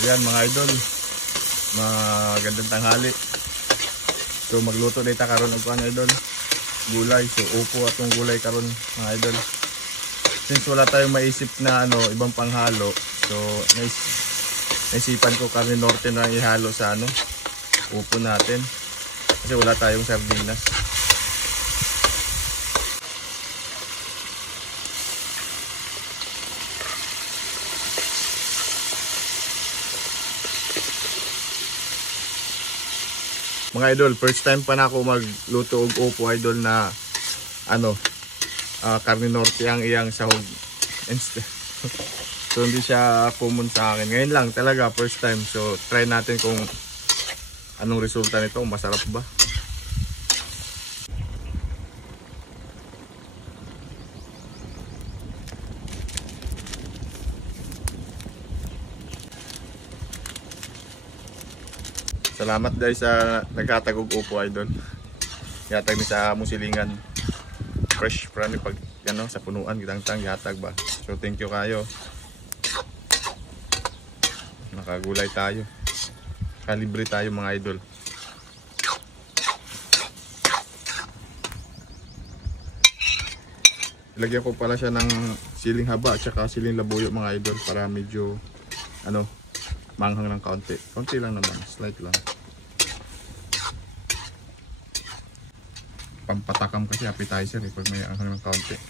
Ayan mga idol, magandang tanghali. So magluto dito karon og kuan idol, gulay. So upo atong gulay karon mga idol. Since wala tayong maisip na ibang panghalo, so naisipan ko karne norte na ihalo sa upo natin. Kasi wala tayong sardinas. Mga idol, first time pa na ako magluto og upo idol na karne norte ang iyang sahog. So hindi siya common sa akin. Ngayon lang talaga, first time. So try natin kung anong resulta nito, masarap ba. Salamat dahil sa nagkatagog upo idol. Yatag ni sa musilingan. Fresh from pag sa punuan gitang yatag ba. So thank you kayo. Nakagulay tayo. Kalibre tayo mga idol. Ilagyan ko pala siya ng siling haba at saka siling labuyo mga idol para medyo manghang ng kaunti. Kaunti lang naman, slight lang. Pampatakam kasi appetizer pag may anghang ng kaunti.